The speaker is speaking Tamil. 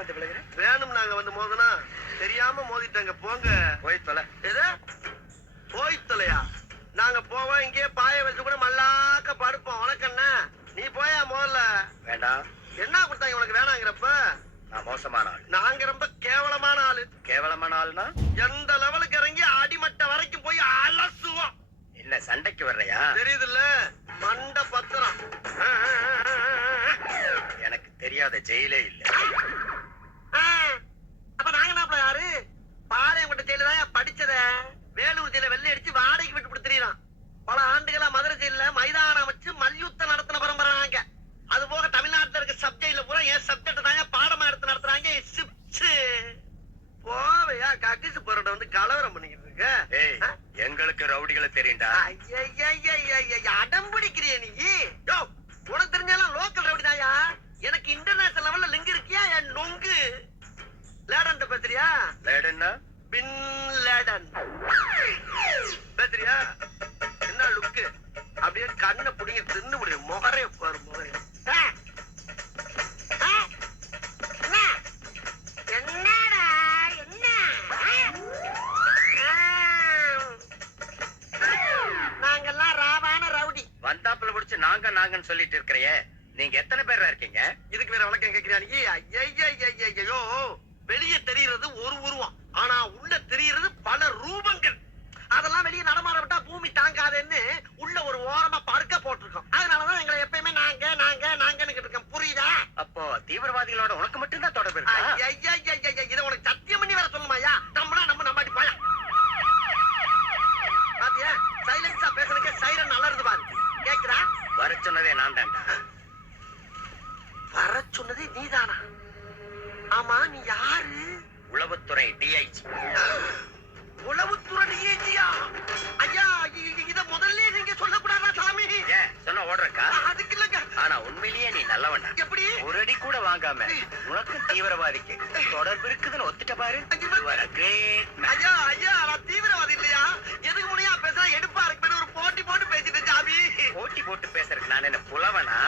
வந்து விழுகிறேன். வேணும் நாங்க வந்து மோதனா தெரியாம மோதிட்டாங்க. போங்க. போய் தொலை. எது போய் தொலையா? நாங்க போவோம், இங்கே பாய வச்சு கூட மல்லாக்க படுப்போம். உனக்கு என்ன? நீ போயா முதல்ல. வேண்டாம். என்ன கொடுத்தாங்க உனக்கு வேணாங்கிறப்ப? நான் மோசமான ஆள். நாங்க ரொம்ப கேவலமான ஆளு. கேவலமான ஆள்னா எந்த லெவலுக்கு இறங்கி அடிமட்ட வரைக்கும் போய் அலசுவோம். என்ன சண்டைக்கு வர்றையா? தெரியுதுல்ல, மண்ட பத்திரம். எனக்கு தெரியாத ஜெயிலே இல்ல. அப்ப நாங்க என்ன யாரு? பாளையங்கோட்டை ஜெயில தான் படிச்சத. வேலூர் ஜெயில வெள்ளை அடிச்சு வாடகைக்கு விட்டு கொடுத்துறான். பல ஆண்டுகளா மதுரை ஜெயில மைதானம் வச்சு மல்யுத்தம் நடத்தின பரம்பரை நாங்க. அது போக தமிழ்நாட்டுல இருக்க சப்ஜெக்ட்ல பூரா என் சப்ஜெக்ட் தாங்க பாடமா எடுத்து நடத்துறாங்க. போவையா கக்கிசு போறத வந்து கலவரம் பண்ணிக்கிட்டு இருக்க? எங்களுக்கு ரவுடிகளை தெரியும்டா. அடம் பிடிக்கிறிய நீ? உனக்கு தெரிஞ்சாலும் லோக்கல் ரவுடி தாயா. எனக்கு இன்டர்நேஷனல் லெவல்ல லிங்க் இருக்கியா? என் நொங்கு லேடன் பேசுறியா? லேடன்னா பின் லேடன் பேசுறியா? என்ன லுக்கு? அப்படியே கண்ணை புடிங்க தின்னு முடியும். முகரே பாரு, முகரே. என்னடா என்ன? நாங்கெல்லாம் ராவான ரவுடி. வந்தாப்புல முடிச்சு நாங்கன்னு சொல்லிட்டு இருக்கிறையே, நீங்க எத்தனை பேர் இருக்கீங்க? இதுக்கு வேற வழக்கம் கேட்கிறாங்க. ஐயோ, வெளியே தெரிகிறது ஒரு உருவம், ஆனா உள்ள தெரிகிறது பல ரூபங்கள். அதெல்லாம் வெளியே நடமாட விட்டா பூமி தாங்காதுன்னு உள்ள ஒரு ஓரமா படுக்க போட்டிருக்கோம். அதனாலதான் எங்களை எப்பயுமே நாங்கன்னு இருக்கோம். புரியுதா? அப்போ தீவிரவாதிகளோட உனக்கு மட்டும்தான் தொடர்பு இருக்கா? இதை உனக்கு சத்தியம் பண்ணி வேற சொல்லுமாயா? நம்பாட்டி போயா. பாத்தியா, சைலன்ஸா பேசுறதுக்கே சைரன் அலறுது பாரு. கேக்குறா? வர சொன்னதே நான் தான்டா. வர சொன்னதே நீதானா? ஆமா, நீ யாரு? உளவுத்துறை டிஐஜி. உளவுத்துறை டிஐஜியா? ஐயா, இத முதல்ல நீங்க சொல்லக்கூடாதா சாமி? ஏன் சொன்ன ஓடுறக்கா? அதுக்கு இல்லங்க. ஆனா உண்மையிலேயே நீ நல்லவன்டா. எப்படி? ஒரு அடி கூட வாங்காம உனக்கும் தீவிரவாதிக்கு தொடர்பு இருக்குதுன்னு ஒத்துட்ட பாரு. ஐயா, நான் தீவிரவாதி இல்லையா? எதுக்கு முனையா பேசுறா? எடுப்பா இருக்கு. ஒரு போட்டி போட்டு பேசிட்டு சாமி. போட்டி போட்டு பேசுறதுக்கு நான் என்ன புலவனா?